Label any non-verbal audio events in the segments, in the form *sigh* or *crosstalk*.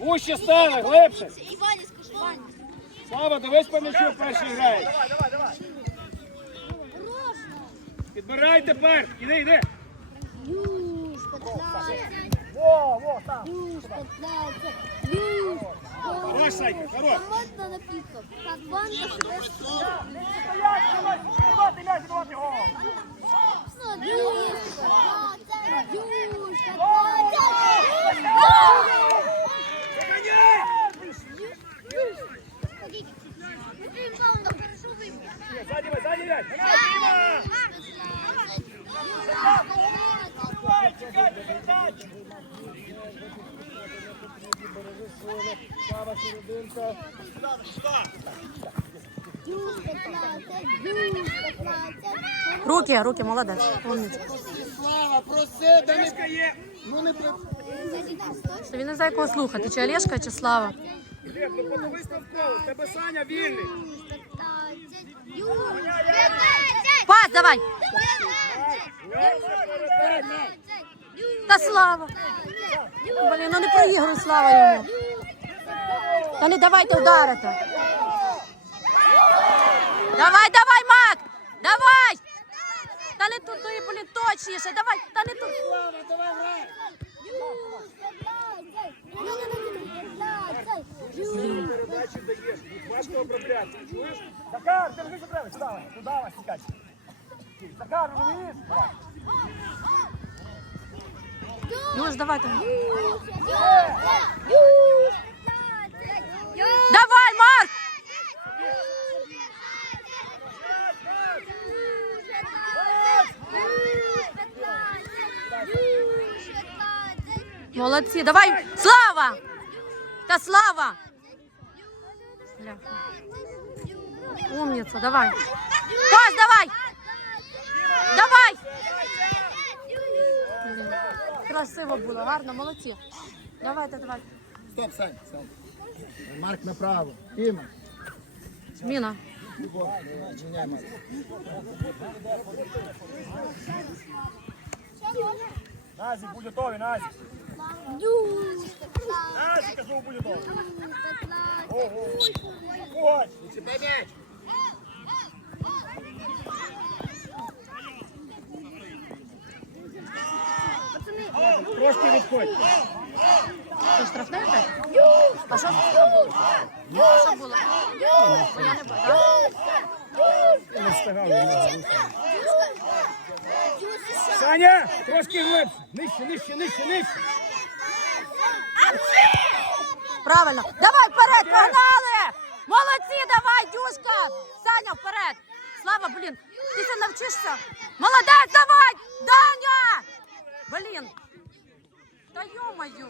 Вуще стали, глибше. І Ваня, скажи. Слава, дивись по м'ячу, перший грає. Давай, давай, давай. Підбирай тепер. Іди, іди. Юж, пятнадцать. Во, во, там. Юж. Хорош, Сайка, хорош. Команда напікав. Так, банда себе Стоять, давай, давати м'яч, давати гол. Юж, пятнадцать. Юж, пятнадцать. Сзади, давай, сзади м'яч. Дима! Давай, чекай, передачу. Слава, серединка. Юж, пятнадцать. Юж, пятнадцать. Руки, руки, молодець. Умничка. Слава, проси, да не Мишка є. Ну не при... Та Він не знає кого слухати, чи Олешка, чи Слава. Глеб, ну подивись навколо, в тебе Саня вільний. Пас давай! Та Слава! Блін, ну не проігруй Слава йому. Та не давайте ударити. Давай, давай, Мак! Давай! Та не туди, блін, точніше, давай, та не туди. важко обробляти. Чуєш? Захар, держи сюди, сюди, сюди, вас тікай. Захар, розумієш? Давай. Юж, давай там. Юж, Юж, пятнадцать. Юж. Давай, Марк! Молодці, давай! Слава! Та Слава! Бля. Умниця, давай. Пас, давай! Давай! Блін. Красиво було, гарно, молодці. Давайте, давай. Стоп, Сань, Сань. Марк направо. Тіма. Зміна. Міняй, Марк. Назік, будь готовий, Назік. Назік, кажу, будь готовий. Ого. Ось. Чіпай м'яч. Трошки відходь. Що, штрафне опять? А що що було? А що було? Бо я не бачу. Не встигав. Саня, трошки глибше. Нижче, нижче, нижче, нижче. Правильно. Давай вперед, погнали! Молодці, давай, Дюшка! Саня, вперед! Слава, блін, ти це навчишся? Молодець, давай! Даня! Блін. Та йо-моє.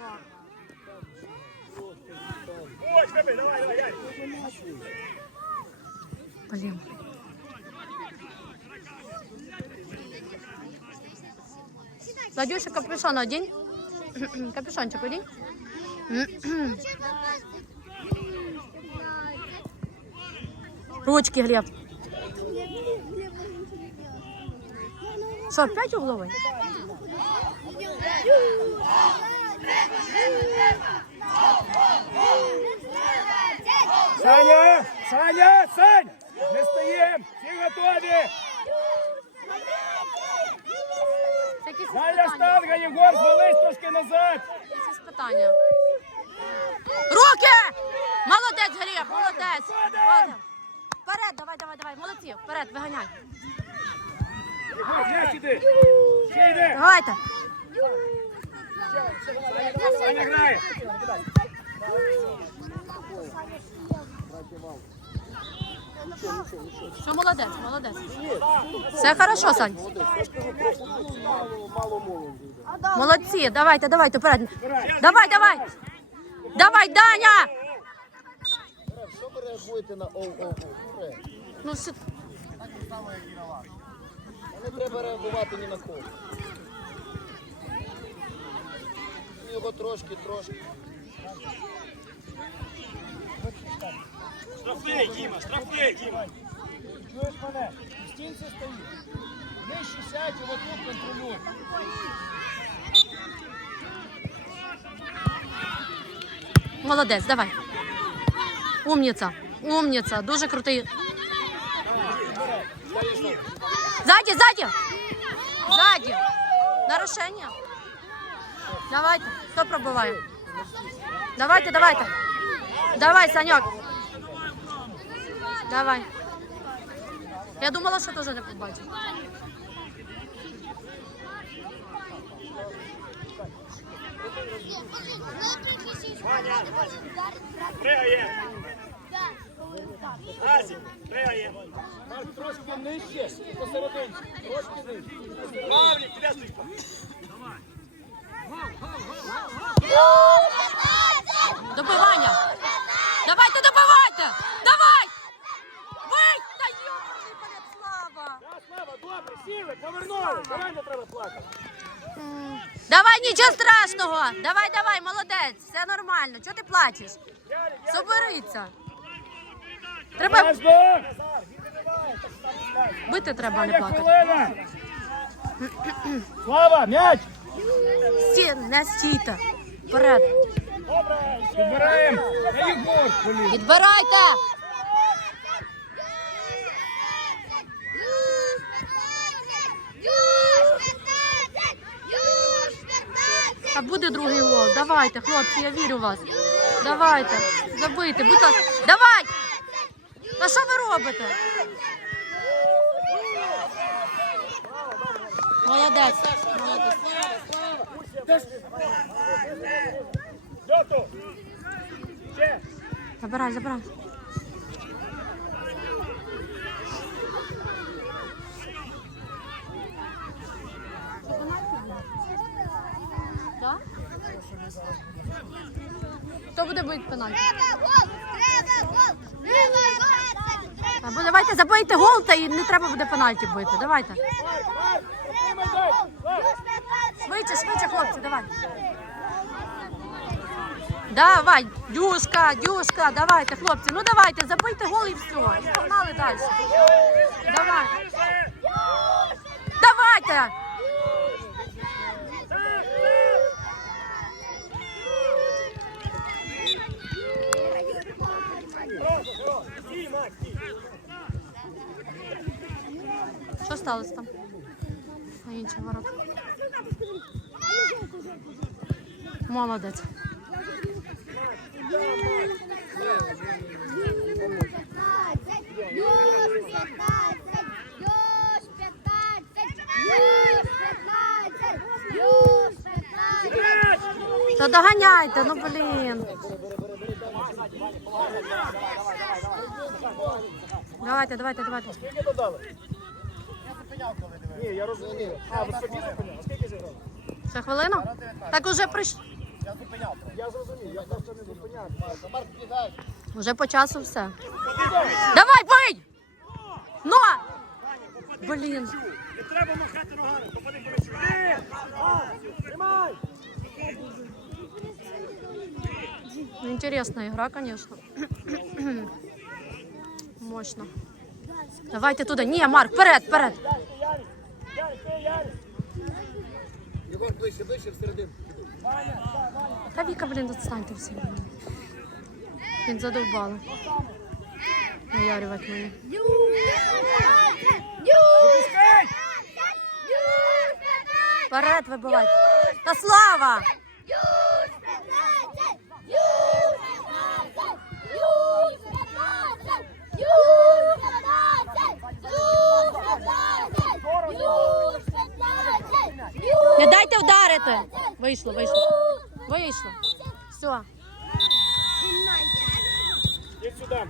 Ось, вибий, давай, давай, Ярик. Блін. Надюша, капюшон одінь. *clears throat* Капюшончик одінь. Ручки, Глеб. Що, опять угловий? Саня, Саня, Сань. Не стоїм. Всі готові. Це Саня, штанга, Єгор, звались трошки назад. Якісь питання. Руки! Молодець, Глеб, молодець. Молодець. Вперед, давай, давай, давай. Молодці, вперед, виганяй. Давайте. Саня. Все, молодець, молодець. Все хорошо, Сань. Молодці, давайте, давайте, вперед. Давай, давай. Давай, Даня! Що ви реагуєте на оу-оу-оу? Ну, все. Не треба реагувати ні на кого. Його трошки, трошки. Штрафний, Діма, штрафний, Діма. Чуєш мене? В стінці стоїть. Нижче сядь і отут контролюй. Молодець, давай. Умніця. Умніця. Дуже крутий. Ззаді, ззаді. Ззаді. Нарушення. Давайте. Хто пробиває? Давайте, давайте. Давай, Саньок. Давай. Я думала, що теж не побачу. Трошки нижче, посередині. Трошки. Добивання. Давайте, добивайте. Давай. Бий! Та йобаний слава. Слава, добре, сіли, повернули. Давай не треба плакати. Давай, нічого страшного. Давай, давай, молодець. Все нормально. Чого ти плачеш? Ярик. Треба бити треба, не плакати. Слава, м'яч. Стій, не стійте. Вперед. Добре, збираємо. На Відбирайте. А буде другий гол. Давайте, хлопці, я вірю в вас. Давайте. Забийте, будь ласка. Давай! А що ви робите? Молодець. Молодець. Забирай, забирай. Хто буде бити пенальті? Або давайте забийте гол, та і не треба буде пенальті бити. Давайте. Швидше, швидше, хлопці, давай. Давай, дюшка, дюшка, давайте, хлопці. Ну давайте, забийте гол і все. І погнали далі. Давай. Давайте. Що сталося там? На інші ворота. Молодець. Та доганяйте, ну блін. Давайте, давайте, давайте. Скільки додали? Ні, я розумію. А, ви собі зупиняли? А скільки зіграли? Ще хвилина? Так уже прийш... Я зупиняв. Я зрозумів, я просто не зупиняв. Марк, Марк. Уже по часу все. Давай, бий! Ну! Блін. Не треба махати ногами, попади по м'ячу. Тримай! Интересная игра, конечно. *clears throat* Мощно. Давайте туда. Не, Марк, вперед, вперед. Єгор, ближче, ближче всередину. Та Віка, блін, відстаньте всі. Він задовбала. Наярювати мене. Вперед вибивайте. Та слава! Вийшло, вийшло. Вийшло. Все. Іди сюди.